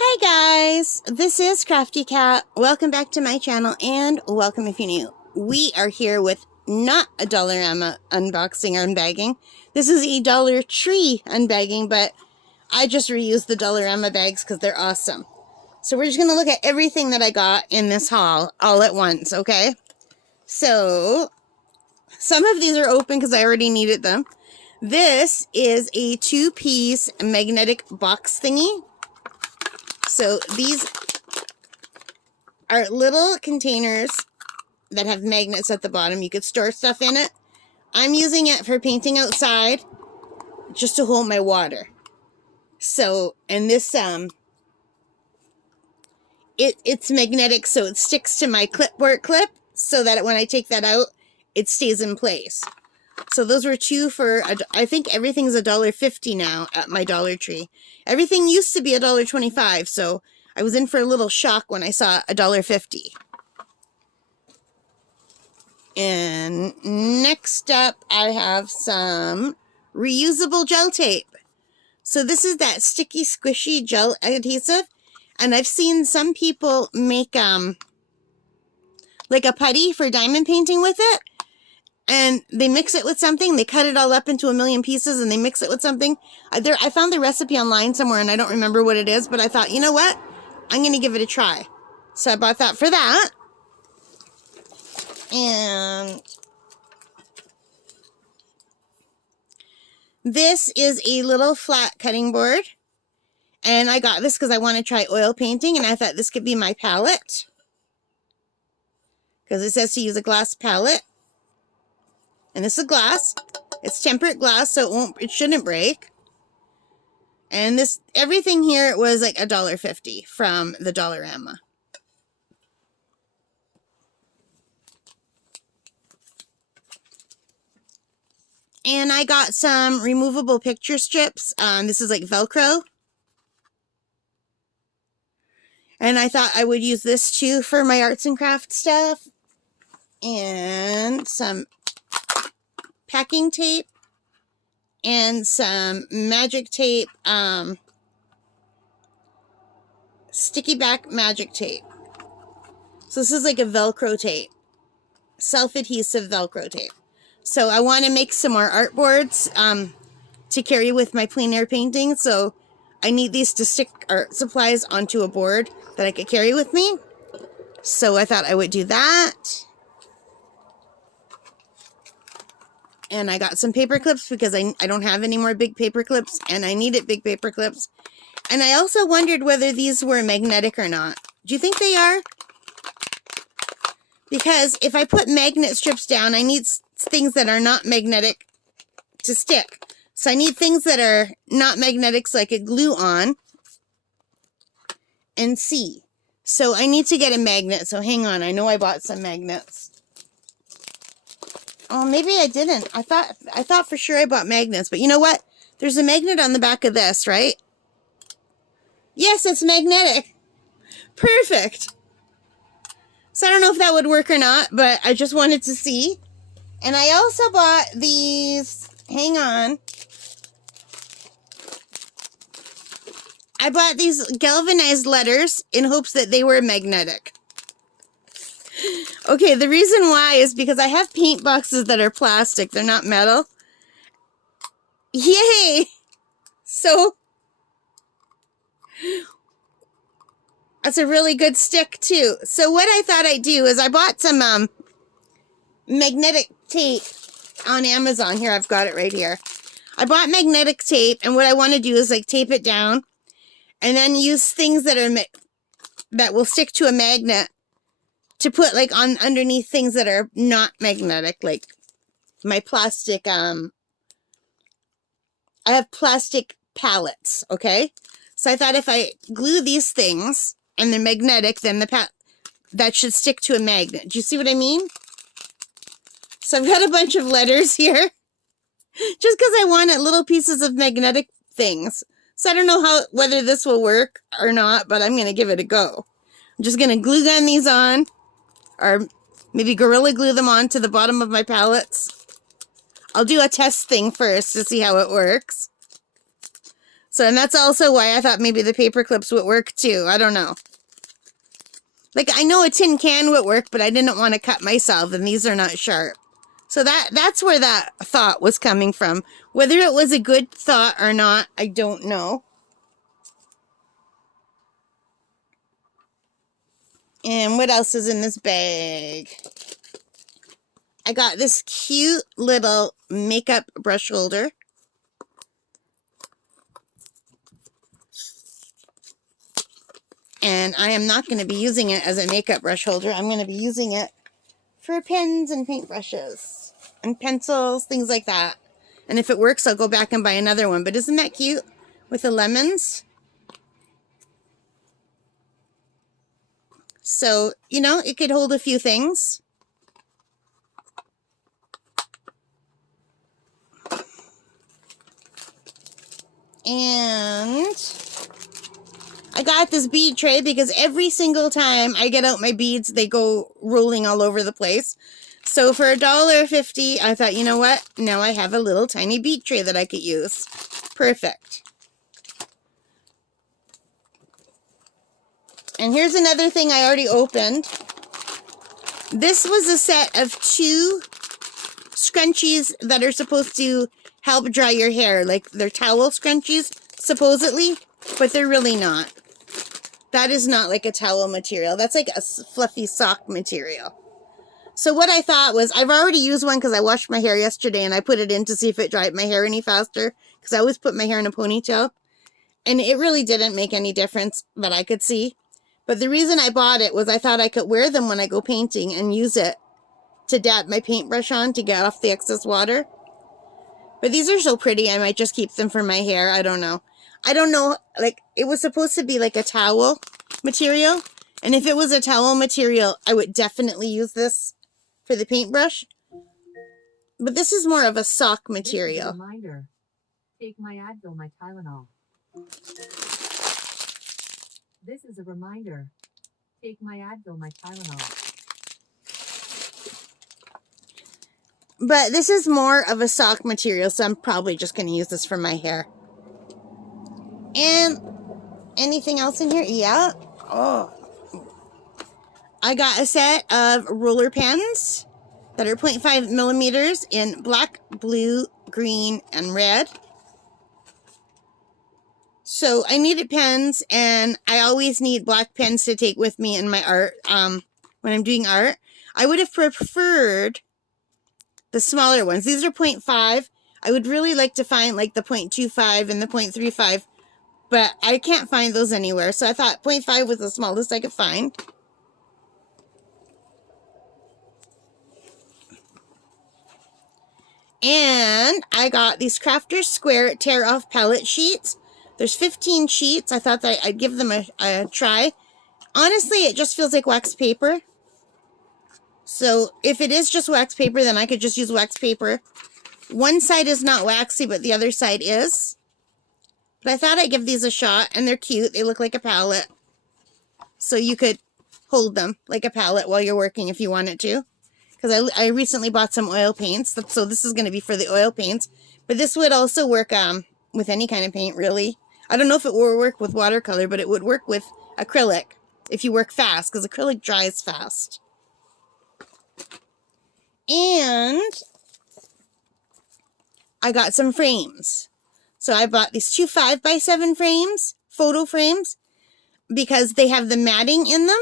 Hi guys, this is Crafty Cat. Welcome back to my channel and welcome if you're new. We are here with not a Dollarama unboxing or unbagging. This is a Dollar Tree unbagging, but I just reused the Dollarama bags because they're awesome. So we're just going to look at everything that I got in this haul all at once, okay? So some of these are open because I already needed them. This is a 2-piece magnetic box thingy. So these are little containers that have magnets at the bottom. You could store stuff in it. I'm using it for painting outside just to hold my water. So, and this, it's magnetic, so it sticks to my clipboard clip so that when I take that out, it stays in place. So those were two for, I think everything's $1.50 now at my Dollar Tree. Everything used to be $1.25, so I was in for a little shock when I saw $1.50. And next up, I have some reusable gel tape. So this is that sticky, squishy gel adhesive. And I've seen some people make like a putty for diamond painting with it. And they mix it with something. They cut it all up into a million pieces and they mix it with something. I found the recipe online somewhere and I don't remember what it is. But I thought, you know what? I'm going to give it a try. So I bought that for that. And this is a little flat cutting board. And I got this because I want to try oil painting. And I thought this could be my palette. Because it says to use a glass palette. And this is glass. It's tempered glass, so it shouldn't break. And this, everything here was like $1.50 from the Dollarama. And I got some removable picture strips. This is like Velcro. And I thought I would use this too for my arts and crafts stuff. And some packing tape. And some magic tape. Sticky back magic tape. So this is like a Velcro tape. Self-adhesive Velcro tape. So I want to make some more artboards to carry with my plein air painting. So I need these to stick art supplies onto a board that I could carry with me. So I thought I would do that. And I got some paper clips because I don't have any more big paper clips and I needed big paper clips. And I also wondered whether these were magnetic or not. Do you think they are? Because if I put magnet strips down, I need things that are not magnetic to stick. So I need things that are not magnetic so I could glue on and see. So I need to get a magnet. So hang on. I know I bought some magnets. Oh, maybe I didn't. I thought for sure I bought magnets. But you know what? There's a magnet on the back of this, right? Yes, it's magnetic. Perfect. So I don't know if that would work or not, but I just wanted to see. And I also bought these, hang on. I bought these galvanized letters in hopes that they were magnetic. Okay, the reason why is because I have paint boxes that are plastic. They're not metal. Yay! So, that's a really good stick too. So what I thought I'd do is I bought some magnetic tape on Amazon. Here, I've got it right here. I bought magnetic tape, and what I want to do is like tape it down and then use things that will stick to a magnet to put like on underneath things that are not magnetic, like my plastic, I have plastic palettes, okay? So I thought if I glue these things and they're magnetic, then that should stick to a magnet. Do you see what I mean? So I've got a bunch of letters here just because I wanted little pieces of magnetic things. So I don't know whether this will work or not, but I'm going to give it a go. I'm just going to glue gun these on, or maybe Gorilla Glue them onto the bottom of my palettes. I'll do a test thing first to see how it works. So, and that's also why I thought maybe the paper clips would work too. I don't know. Like, I know a tin can would work, but I didn't want to cut myself, and these are not sharp. So that's where that thought was coming from. Whether it was a good thought or not, I don't know. And what else is in this bag? I got this cute little makeup brush holder. And I am not going to be using it as a makeup brush holder. I'm going to be using it for pens and paintbrushes and pencils, things like that. And if it works, I'll go back and buy another one. But isn't that cute with the lemons? So, you know, it could hold a few things. And I got this bead tray because every single time I get out my beads, they go rolling all over the place. So for $1.50, I thought, you know what? Now I have a little tiny bead tray that I could use. Perfect. And here's another thing I already opened. This was a set of 2 scrunchies that are supposed to help dry your hair. Like, they're towel scrunchies, supposedly, but they're really not. That is not like a towel material. That's like a fluffy sock material. So what I thought was, I've already used one because I washed my hair yesterday and I put it in to see if it dried my hair any faster, because I always put my hair in a ponytail. And it really didn't make any difference that I could see. But the reason I bought it was I thought I could wear them when I go painting and use it to dab my paintbrush on to get off the excess water. But these are so pretty, I might just keep them for my hair. I don't know. I don't know, like, it was supposed to be like a towel material. And if it was a towel material, I would definitely use this for the paintbrush. But this is more of a sock material. Reminder. Take my Advil, my Tylenol. This is a reminder. Take my Advil, my Tylenol. But this is more of a sock material, so I'm probably just going to use this for my hair. And anything else in here? Yeah. Oh. I got a set of roller pens that are 0.5 millimeters in black, blue, green, and red. So I needed pens, and I always need black pens to take with me in my art, when I'm doing art. I would have preferred the smaller ones. These are 0.5. I would really like to find like the 0.25 and the 0.35, but I can't find those anywhere. So I thought 0.5 was the smallest I could find. And I got these Crafters Square tear-off palette sheets. There's 15 sheets. I thought that I'd give them a try. Honestly, it just feels like wax paper. So if it is just wax paper, then I could just use wax paper. One side is not waxy, but the other side is. But I thought I'd give these a shot, and they're cute. They look like a palette. So you could hold them like a palette while you're working if you wanted to. Because I recently bought some oil paints, so this is going to be for the oil paints. But this would also work with any kind of paint, really. I don't know if it will work with watercolor, but it would work with acrylic if you work fast, because acrylic dries fast. And I got some frames. So I bought these 2 5x7 frames, photo frames, because they have the matting in them.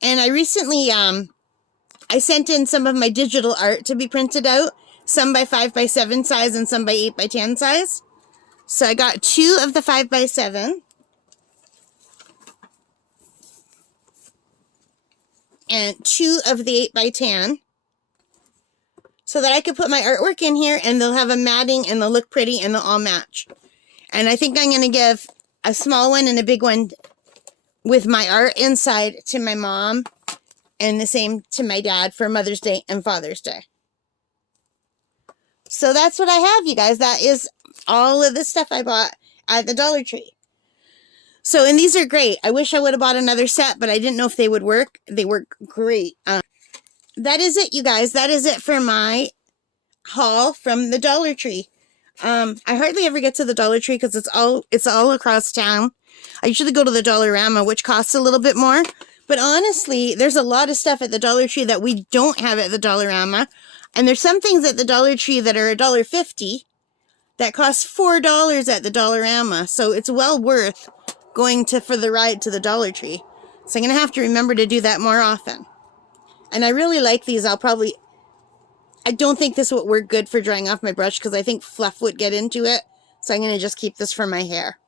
And I recently, I sent in some of my digital art to be printed out, some by 5x7 size and some by 8x10 size. So I got 2 of the 5x7 and 2 of the 8x10 so that I could put my artwork in here and they'll have a matting and they'll look pretty and they'll all match. And I think I'm going to give a small one and a big one with my art inside to my mom and the same to my dad for Mother's Day and Father's Day. So that's what I have, you guys. That is all of the stuff I bought at the Dollar Tree. So, and these are great. I wish I would have bought another set, but I didn't know if they would work. They work great. That is it, you guys. That is it for my haul from the Dollar Tree. I hardly ever get to the Dollar Tree because it's all across town. I usually go to the Dollarama, which costs a little bit more. But honestly, there's a lot of stuff at the Dollar Tree that we don't have at the Dollarama. And there's some things at the Dollar Tree that are $1.50 that cost $4 at the Dollarama. So it's well worth going for the ride to the Dollar Tree. So I'm going to have to remember to do that more often. And I really like these. I don't think this would work good for drying off my brush because I think fluff would get into it. So I'm going to just keep this for my hair.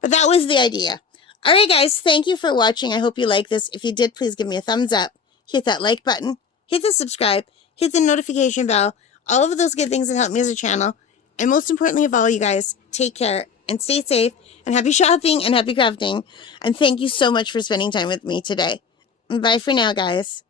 But that was the idea. Alright guys, thank you for watching. I hope you like this. If you did, please give me a thumbs up. Hit that like button. Hit the subscribe. Hit the notification bell. All of those good things that help me as a channel. And most importantly of all, you guys, take care and stay safe. And happy shopping and happy crafting. And thank you so much for spending time with me today. And bye for now, guys.